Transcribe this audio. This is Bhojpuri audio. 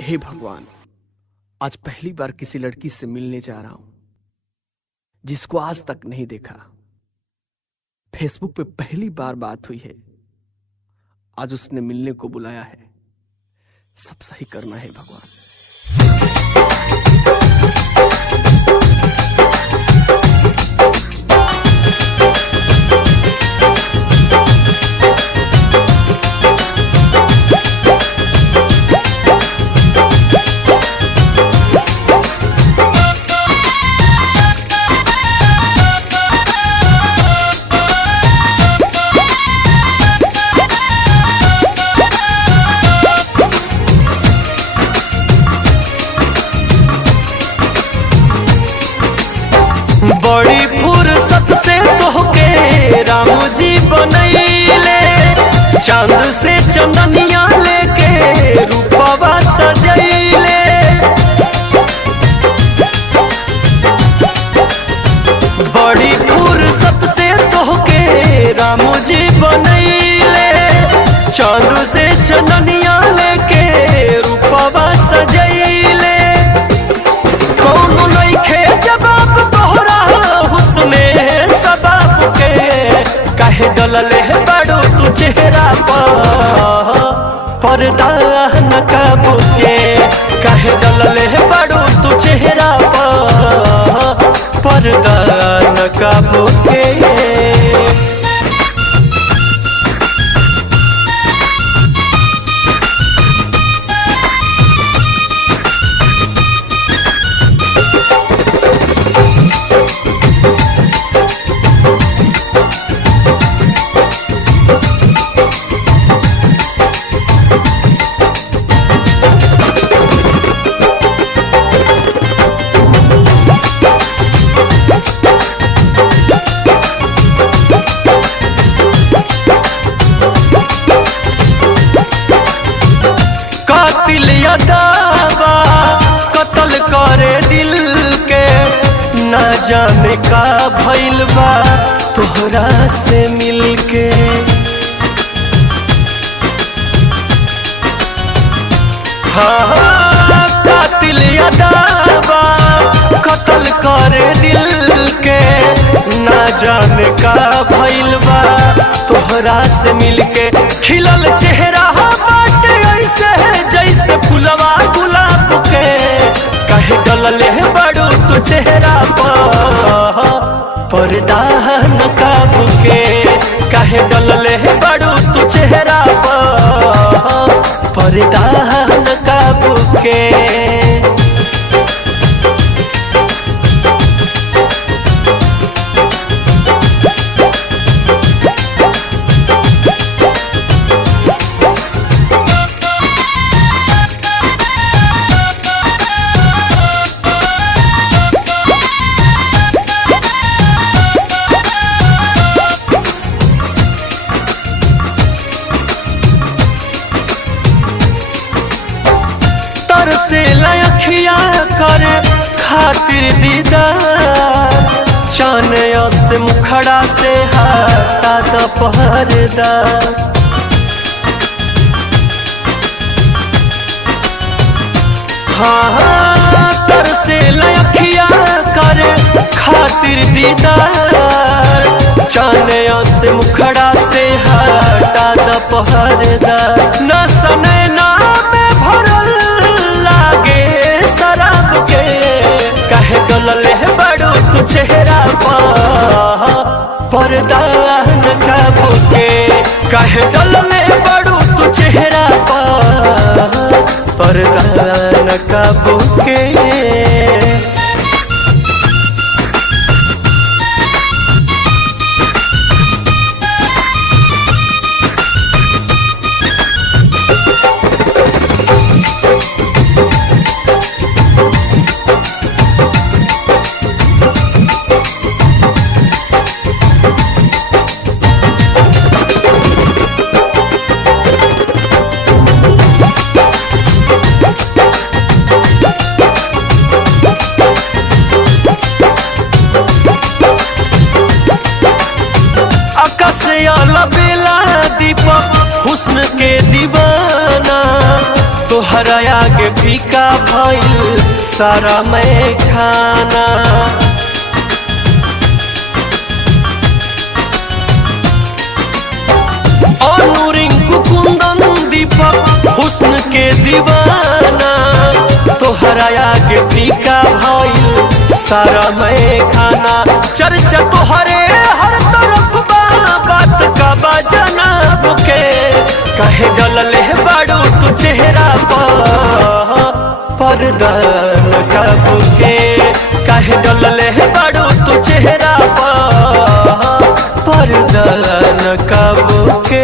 हे भगवान, आज पहली बार किसी लड़की से मिलने जा रहा हूं जिसको आज तक नहीं देखा। फेसबुक पे पहली बार बात हुई है, आज उसने मिलने को बुलाया है। सब सही करना है भगवान। बड़ी फुर्सत से तोहके राम जी बनैले, चांद से चंदनिया लेके रूपवा सजैले। बड़ी फुर्सत से तोहके राम जी बनैले, चांद से चंदनिया लेके रूपवा सजैले। कौन नइखे जवाब तोहरा हुस्ने सबाब के, काहे डलले बाड़ू तू चेहरा पर पर्दा नकाब के, काहे डलले बाड़ू तू चेहरा पर पर्दा नकाब के। दावा कत्ल करे दिल के, ना जाने का भइल बा तोहरा से मिलके। हाँ, कातिल दावा कत्ल करे दिल के, ना जाने का भइल बा तोहरा से मिलके। खिलल चेहरा बाटे ऐसे जैसे फुलवा गुलाब के, काहे डलले बाड़ू तू चेहरा पर पर्दा नकाब के, काहे डलले बाड़ू तू चेहरा पर पर्दा नकाब के। से लखिया कर खातिर दीदार, चानया से मुखड़ा से हटा द पर्दा। हाँ, तर से लखिया कर खातिर दीदार, चानया से मुखड़ा से हटा द पर्दा। न सने ना में भरल शराब के, काहे डलले बाड़ू तू चेहरा पर पर्दा नकाब के, काहे डलले बाड़ू तू चेहरा पर पर्दा नकाब के। तोहरा आगे फीका भइल सारा मैं खाना। रिंकू कुंदन दीपक हुस्न के दीवाना, तोहरा आगे फीका भइल सारा मैं खाना। चर्चा तोहरे हर तरफ बा, बात का बाजना बुके कहे डलले बाड़ू तू चेहरा पर्दा नकाब के, कहे डलले बाड़ू तू चेहरा पर्दा नकाब के।